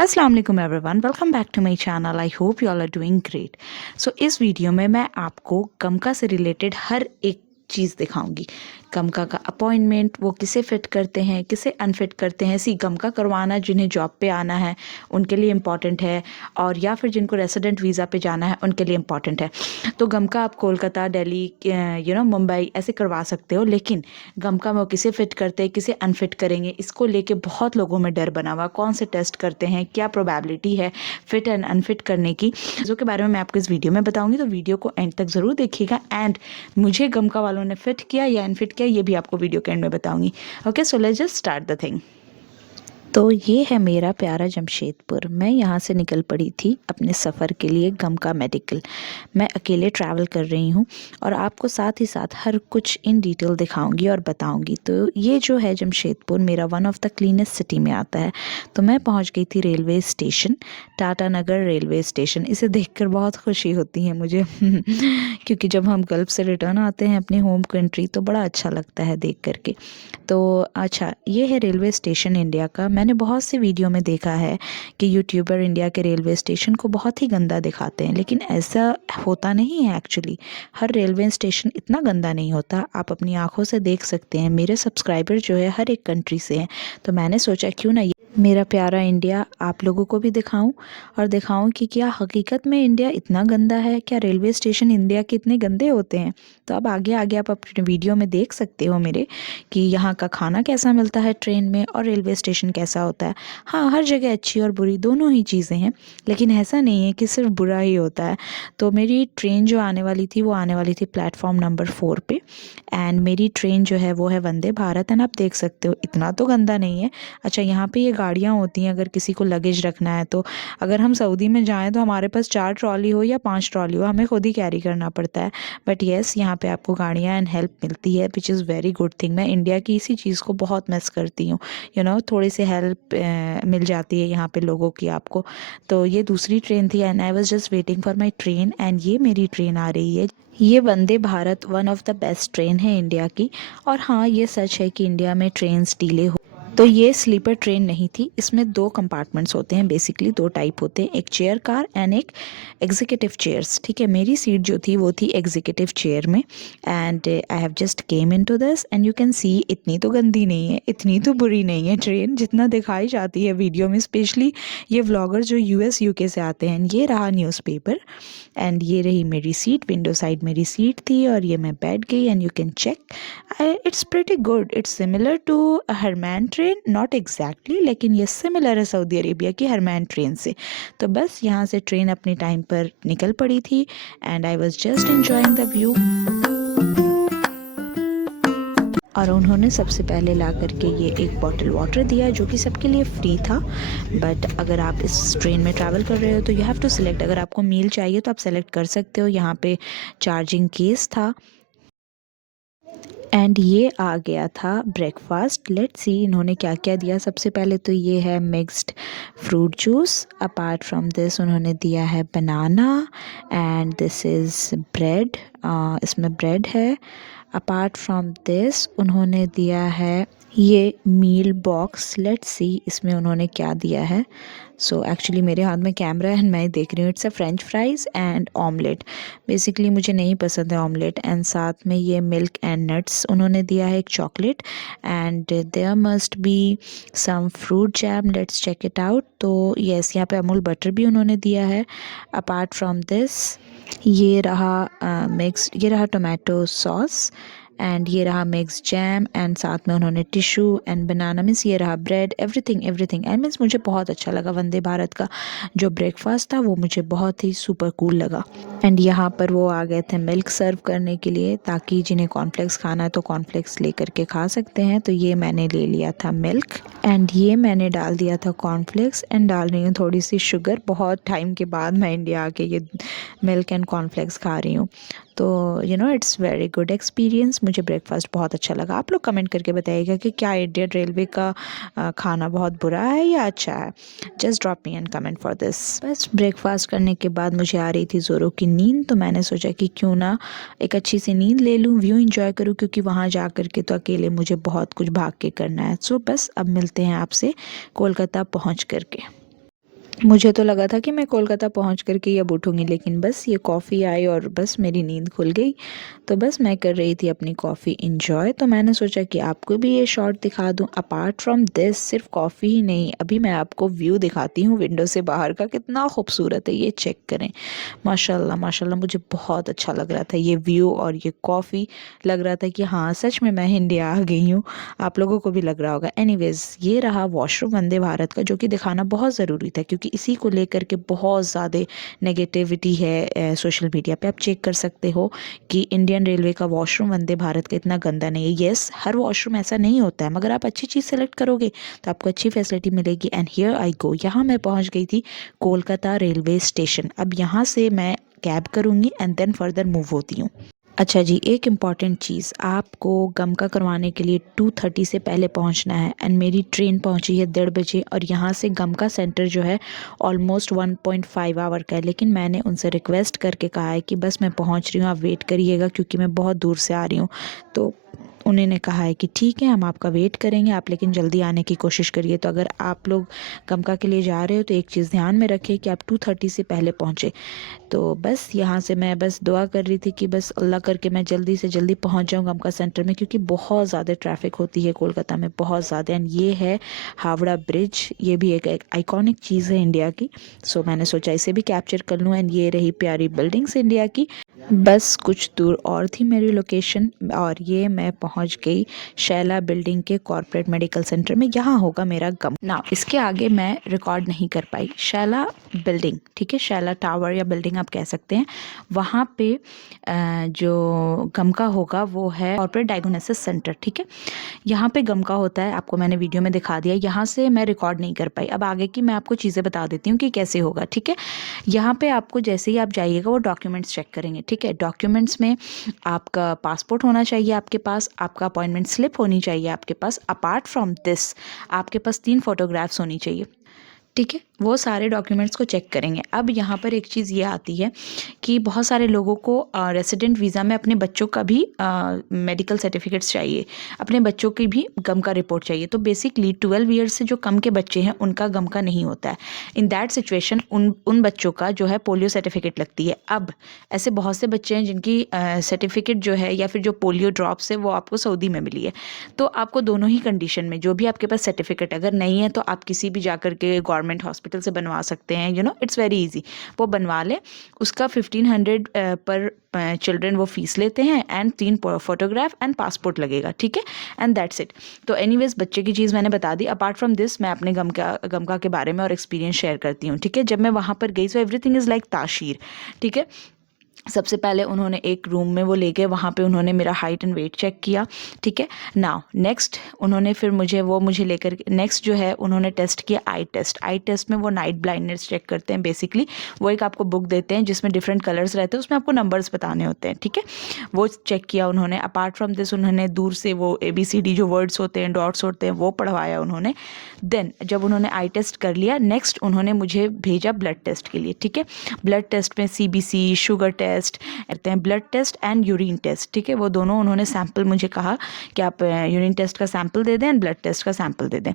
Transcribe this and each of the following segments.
अस्सलाम वालेकुम everyone, welcome back to my channel. I hope you all are doing great. So इस video में मैं आपको गमका से रिलेटेड हर एक चीज़ दिखाऊंगी। गमका का अपॉइंटमेंट, वो किसे फिट करते हैं, किसे अनफिट करते हैं। गमका करवाना जिन्हें जॉब पे आना है उनके लिए इम्पॉर्टेंट है, और या फिर जिनको रेसिडेंट वीज़ा पे जाना है उनके लिए इम्पॉर्टेंट है। तो गमका आप कोलकाता, दिल्ली, मुंबई ऐसे करवा सकते हो, लेकिन गमका में वो किसे फिट करते हैं, किसे अनफिट करेंगे, इसको लेके बहुत लोगों में डर बना हुआ। कौन से टेस्ट करते हैं, क्या प्रोबेबिलिटी है फिट एंड अनफिट करने की, चीज़ों के बारे में मैं आपको इस वीडियो में बताऊंगी। तो वीडियो को एंड तक ज़रूर देखिएगा। एंड मुझे गमका वालों ने फिट किया या अनफिट किया, ये भी आपको वीडियो के एंड में बताऊंगी। Okay, so let's just start the thing. तो ये है मेरा प्यारा जमशेदपुर। मैं यहाँ से निकल पड़ी थी अपने सफ़र के लिए गमका मेडिकल। मैं अकेले ट्रैवल कर रही हूँ और आपको साथ ही साथ हर कुछ इन डिटेल दिखाऊंगी और बताऊंगी। तो ये जो है जमशेदपुर, मेरा one of the cleanest city में आता है। तो मैं पहुँच गई थी रेलवे स्टेशन, टाटा नगर रेलवे स्टेशन। इसे देखकर बहुत खुशी होती है मुझे क्योंकि जब हम गल्फ़ से रिटर्न आते हैं अपनी होम कंट्री तो बड़ा अच्छा लगता है देख करके। तो अच्छा, ये है रेलवे स्टेशन इंडिया का। मैंने बहुत सी वीडियो में देखा है कि यूट्यूबर इंडिया के रेलवे स्टेशन को बहुत ही गंदा दिखाते हैं, लेकिन ऐसा होता नहीं है एक्चुअली। हर रेलवे स्टेशन इतना गंदा नहीं होता, आप अपनी आंखों से देख सकते हैं। मेरे सब्सक्राइबर जो है हर एक कंट्री से हैं, तो मैंने सोचा क्यों ना मेरा प्यारा इंडिया आप लोगों को भी दिखाऊं, और दिखाऊं कि क्या हकीकत में इंडिया इतना गंदा है, क्या रेलवे स्टेशन इंडिया के इतने गंदे होते हैं। तो अब आगे आगे आप अपने वीडियो में देख सकते हो मेरे कि यहाँ का खाना कैसा मिलता है ट्रेन में, और रेलवे स्टेशन कैसा होता है। हाँ, हर जगह अच्छी और बुरी दोनों ही चीज़ें हैं, लेकिन ऐसा नहीं है कि सिर्फ बुरा ही होता है। तो मेरी ट्रेन जो आने वाली थी वो आने वाली थी प्लेटफॉर्म नंबर 4 पे। एंड मेरी ट्रेन जो है वो है वंदे भारत। एंड आप देख सकते हो इतना तो गंदा नहीं है। अच्छा, यहाँ पे ये गाड़ियाँ होती हैं अगर किसी को लगेज रखना है तो। अगर हम सऊदी में जाएँ तो हमारे पास 4 ट्रॉली हो या 5 ट्रॉली हो, हमें खुद ही कैरी करना पड़ता है। बट येस, यहाँ पे आपको गाड़ियाँ एंड हेल्प मिलती है, which is very good thing. मैं इंडिया की इसी चीज़ को बहुत मिस करती हूँ। थोड़ी सी हेल्प मिल जाती है यहाँ पे लोगों की आपको। तो ये दूसरी ट्रेन थी and I was just waiting for my train, and ये मेरी ट्रेन आ रही है। ये Vande Bharat one of the best train है इंडिया की। और हाँ, ये सच है कि इंडिया में ट्रेन्स डिले हो। तो ये स्लीपर ट्रेन नहीं थी, इसमें 2 कंपार्टमेंट्स होते हैं, बेसिकली 2 टाइप होते हैं, एक चेयर कार एंड एक एग्जीक्यूटिव चेयर्स। ठीक है, मेरी सीट जो थी वो थी एग्जीक्यूटिव चेयर में। And I have just came into this and you can see इतनी तो गंदी नहीं है, इतनी तो बुरी नहीं है ट्रेन जितना दिखाई जाती है वीडियो में, स्पेशली ये व्लॉगर जो यूएस यूके से आते हैं। ये रहा न्यूज़पेपर एंड ये रही मेरी सीट, विंडो साइड मेरी सीट थी, और ये मैं बैठ गई and you can check it's pretty good. It's similar to Haramain train, not exactly, लेकिन ये सिमिलर है सऊदी अरेबिया की हरमैन ट्रेन से। तो बस यहाँ से ट्रेन अपने टाइम पर निकल पड़ी थी and I was just enjoying the view. और उन्होंने सबसे पहले ला करके ये एक बॉटल वाटर दिया जो कि सबके लिए फ्री था। बट अगर आप इस ट्रेन में ट्रैवल कर रहे हो तो यू हैव टू सिलेक्ट। अगर आपको मील चाहिए तो आप सेलेक्ट कर सकते हो। यहाँ पे चार्जिंग केस था एंड ये आ गया था ब्रेकफास्ट। लेट्स सी इन्होंने क्या क्या दिया। सबसे पहले तो ये है mixed fruit juice. Apart from this उन्होंने दिया है बनाना एंड दिस इज़ ब्रेड। इसमें ब्रेड है। अपार्ट फ्रॉम दिस उन्होंने दिया है ये मील बॉक्स। लेट्स सी इसमें उन्होंने क्या दिया है। सो एक्चुअली मेरे हाथ में कैमरा है एंड मैं देख रही हूँ। It's a French fries and omelette. Basically मुझे नहीं पसंद है ऑमलेट। एंड साथ में ये मिल्क एंड नट्स उन्होंने दिया है, एक chocolate, and there must be some fruit jam. Let's check it out. तो येस, यहाँ पे अमूल बटर भी उन्होंने दिया है। अपार्ट फ्रॉम दिस ये रहा ये रहा टोमेटो सॉस, एंड ये रहा मिक्स जैम, एंड साथ में उन्होंने टिशू एंड बनाना। मीन्स ये रहा bread, everything everything. And means मुझे बहुत अच्छा लगा वंदे भारत का जो ब्रेकफास्ट था, वो मुझे बहुत ही सुपर कूल लगा। एंड यहाँ पर वो आ गए थे मिल्क सर्व करने के लिए, ताकि जिन्हें कॉर्नफ्लेक्स खाना है तो कॉर्नफ्लेक्स ले करके खा सकते हैं। तो ये मैंने ले लिया था मिल्क, एंड ये मैंने डाल दिया था कॉर्नफ्लेक्स, एंड डाल रही हूँ थोड़ी सी शुगर। बहुत टाइम के बाद मैं इंडिया आके ये मिल्क एंड कॉर्नफ्लेक्स खा रही हूँ। तो इट्स वेरी गुड एक्सपीरियंस। मुझे ब्रेकफास्ट बहुत अच्छा लगा। आप लोग कमेंट करके बताइएगा कि क्या इंडियन रेलवे का खाना बहुत बुरा है या अच्छा है। Just drop me an comment for this. बस ब्रेकफास्ट करने के बाद मुझे आ रही थी ज़ोरों की नींद, तो मैंने सोचा कि क्यों ना एक अच्छी सी नींद ले लूँ, व्यू इंजॉय करूँ, क्योंकि वहाँ जा कर के तो अकेले मुझे बहुत कुछ भाग के करना है। सो बस अब मिलते हैं आपसे कोलकाता पहुँच करके। मुझे तो लगा था कि मैं कोलकाता पहुंच करके ही अब उठूँगी, लेकिन बस ये कॉफ़ी आई और बस मेरी नींद खुल गई। तो बस मैं कर रही थी अपनी कॉफ़ी एंजॉय, तो मैंने सोचा कि आपको भी ये शॉट दिखा दूं। अपार्ट फ्रॉम दिस सिर्फ कॉफ़ी ही नहीं, अभी मैं आपको व्यू दिखाती हूँ विंडो से बाहर का, कितना खूबसूरत है ये चेक करें। माशाल्लाह माशाल्लाह, मुझे बहुत अच्छा लग रहा था ये व्यू और ये कॉफ़ी। लग रहा था कि हाँ सच में मैं इंडिया आ गई हूँ। आप लोगों को भी लग रहा होगा। एनीवेज़, ये रहा वॉशरूम वंदे भारत का, जो कि दिखाना बहुत ज़रूरी था क्योंकि इसी को लेकर के बहुत ज़्यादा नेगेटिविटी है सोशल मीडिया पे। आप चेक कर सकते हो कि इंडियन रेलवे का वॉशरूम वंदे भारत का इतना गंदा नहीं है। येस, हर वॉशरूम ऐसा नहीं होता है, मगर आप अच्छी चीज़ सेलेक्ट करोगे तो आपको अच्छी फैसिलिटी मिलेगी। एंड हियर आई गो, यहाँ मैं पहुँच गई थी कोलकाता रेलवे स्टेशन। अब यहाँ से मैं कैब करूँगी एंड देन फर्दर मूव होती हूँ। अच्छा जी, एक इम्पॉर्टेंट चीज़, आपको गमका करवाने के लिए 2:30 से पहले पहुंचना है। एंड मेरी ट्रेन पहुंची है 1:30 बजे और यहाँ से गमका सेंटर जो है ऑलमोस्ट 1.5 आवर का है। लेकिन मैंने उनसे रिक्वेस्ट करके कहा है कि बस मैं पहुंच रही हूँ, आप वेट करिएगा क्योंकि मैं बहुत दूर से आ रही हूँ। तो उन्होंने कहा है कि ठीक है, हम आपका वेट करेंगे, आप लेकिन जल्दी आने की कोशिश करिए। तो अगर आप लोग गमका के लिए जा रहे हो तो एक चीज़ ध्यान में रखिए कि आप 2:30 से पहले पहुँचे। तो बस यहाँ से मैं बस दुआ कर रही थी कि बस अल्लाह करके मैं जल्दी से जल्दी पहुँच जाऊँ गमका सेंटर में, क्योंकि बहुत ज़्यादा ट्रैफिक होती है कोलकाता में, बहुत ज़्यादा। एंड ये है हावड़ा ब्रिज, ये भी एक आइकॉनिक चीज़ है इंडिया की। सो मैंने सोचा इसे भी कैप्चर कर लूँ। एंड ये रही प्यारी बिल्डिंग्स इंडिया की। बस कुछ दूर और थी मेरी लोकेशन और ये मैं पहुंच गई शैला बिल्डिंग के कॉर्पोरेट मेडिकल सेंटर में। यहाँ होगा मेरा गम ना, इसके आगे मैं रिकॉर्ड नहीं कर पाई। शैला बिल्डिंग, ठीक है, शैला टावर या बिल्डिंग आप कह सकते हैं। वहाँ पे जो गम का होगा वो है कॉर्पोरेट डायग्नोसिस सेंटर, ठीक है। यहाँ पे गम का होता है, आपको मैंने वीडियो में दिखा दिया। यहाँ से मैं रिकॉर्ड नहीं कर पाई। अब आगे की मैं आपको चीज़ें बता देती हूँ कि कैसे होगा, ठीक है। यहाँ पे आपको जैसे ही आप जाइएगा वो डॉक्यूमेंट्स चेक करेंगे, ठीक है। डॉक्यूमेंट्स में आपका पासपोर्ट होना चाहिए आपके पास, आपका अपॉइंटमेंट स्लिप होनी चाहिए आपके पास। अपार्ट फ्रॉम दिस आपके पास 3 फोटोग्राफ्स होनी चाहिए, ठीक है। वो सारे डॉक्यूमेंट्स को चेक करेंगे। अब यहाँ पर एक चीज़ ये आती है कि बहुत सारे लोगों को रेसिडेंट वीज़ा में अपने बच्चों का भी मेडिकल सर्टिफिकेट्स चाहिए, अपने बच्चों की भी गम का रिपोर्ट चाहिए। तो बेसिकली 12 ईयर्स से जो कम के बच्चे हैं उनका गम का नहीं होता है। इन दैट सिचुएशन उन बच्चों का जो है पोलियो सर्टिफिकेट लगती है। अब ऐसे बहुत से बच्चे हैं जिनकी सर्टिफिकेट जो है या फिर जो पोलियो ड्रॉप्स है वो आपको सऊदी में मिली है। तो आपको दोनों ही कंडीशन में जो भी आपके पास सर्टिफिकेट अगर नहीं है तो आप किसी भी जाकर के गवर्नमेंट हॉस्पिटल से बनवा सकते हैं। इट्स वेरी इजी, वो बनवा लें। उसका 1500 पर चिल्ड्रन वो फीस लेते हैं एंड 3 फोटोग्राफ एंड पासपोर्ट लगेगा, ठीक है। And that's it. तो एनीवेज बच्चे की चीज़ मैंने बता दी। अपार्ट फ्रॉम दिस मैं अपने गमका के बारे में और एक्सपीरियंस शेयर करती हूँ, ठीक है। जब मैं वहाँ पर गई सो एवरीथिंग इज़ लाइक ताशीर, ठीक है। सबसे पहले उन्होंने एक रूम में वो ले गए, वहाँ पे उन्होंने मेरा हाइट एंड वेट चेक किया, ठीक है। नाउ नेक्स्ट उन्होंने फिर मुझे लेकर नेक्स्ट जो है उन्होंने टेस्ट किया आई टेस्ट में वो नाइट ब्लाइंडनेस चेक करते हैं बेसिकली। वो एक आपको बुक देते हैं जिसमें डिफरेंट कलर्स रहते हैं, उसमें आपको नंबर्स बताने होते हैं, ठीक है। वो चेक किया उन्होंने। अपार्ट फ्रॉम दिस उन्होंने दूर से वो ABCD जो वर्ड्स होते हैं, डॉट्स होते हैं, वो पढ़वाया उन्होंने। देन जब उन्होंने आई टेस्ट कर लिया, नेक्स्ट उन्होंने मुझे भेजा ब्लड टेस्ट के लिए, ठीक है। ब्लड टेस्ट में CBC, शुगर टेस्ट करते हैं, blood test and urine test, ठीक है। वो दोनों उन्होंने सैंपल मुझे कहा कि आप यूरिन टेस्ट का सैंपल दे दें एंड ब्लड टेस्ट का सैंपल दे दें।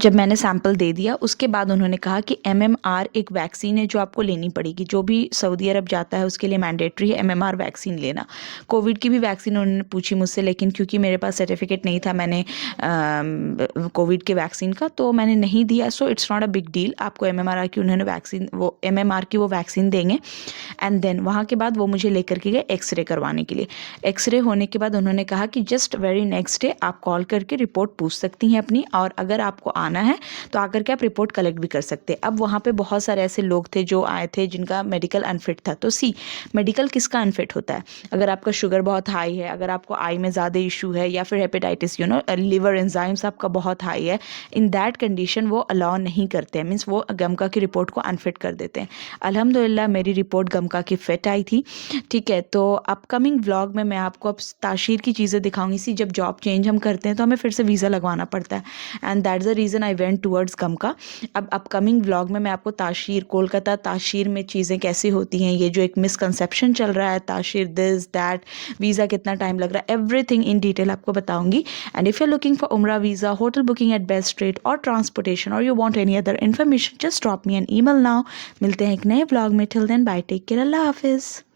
जब मैंने सैंपल दे दिया उसके बाद उन्होंने कहा कि MMR एक वैक्सीन है जो आपको लेनी पड़ेगी। जो भी सऊदी अरब जाता है उसके लिए मैंडेटरी है MMR वैक्सीन लेना। कोविड की भी वैक्सीन उन्होंने पूछी मुझसे, लेकिन क्योंकि मेरे पास सर्टिफिकेट नहीं था मैंने कोविड के वैक्सीन का, तो मैंने नहीं दिया। So it's not a big deal. आपको MMR की उन्होंने वैक्सीन, वो MMR की वो वैक्सीन देंगे। एंड देन वहाँ के बाद वो मुझे लेकर के गए एक्सरे करवाने के लिए। एक्सरे होने के बाद उन्होंने कहा कि जस्ट वेरी नेक्स्ट डे आप कॉल करके रिपोर्ट पूछ सकती हैं अपनी, और अगर आपको आना है तो आकर के आप रिपोर्ट कलेक्ट भी कर सकते हैं। अब वहाँ पे बहुत सारे ऐसे लोग थे जो आए थे जिनका मेडिकल अनफिट था। तो मेडिकल किसका अनफिट होता है? अगर आपका शुगर बहुत हाई है, अगर आपको आई में ज़्यादा इशू है, या फिर हेपेटाइटिस लिवर एंजाइम्स आपका बहुत हाई है, इन दैट कंडीशन वो अलाउ नहीं करते हैं, मीन्स वो गमका की रिपोर्ट को अनफिट कर देते हैं। अल्हम्दुलिल्लाह मेरी रिपोर्ट गमका की फिट आई थी, ठीक है। तो अपकमिंग व्लॉग में मैं आपको अब ताशीर की चीज़ें दिखाऊंगी। जब जॉब चेंज हम करते हैं तो हमें फिर से वीज़ा लगवाना पड़ता है, and that's the reason reason I went towards गमका। अब अपकमिंग व्लॉग में मैं आपको ताशीर, कोलकाता ताशीर में चीज़ें कैसी होती हैं, ये जो एक मिसकंसेप्शन चल रहा है, ताशीर दिस दैट, वीज़ा कितना टाइम लग रहा है, एवरीथिंग इन डिटेल आपको बताऊंगी। And if you are looking for Umrah visa, hotel booking at best rate और ट्रांसपोर्टेशन, और you want any other information, just drop me an email now. मिलते हैं एक नए व्लॉग में। Till then bye, take care, अल्लाह हाफिज़।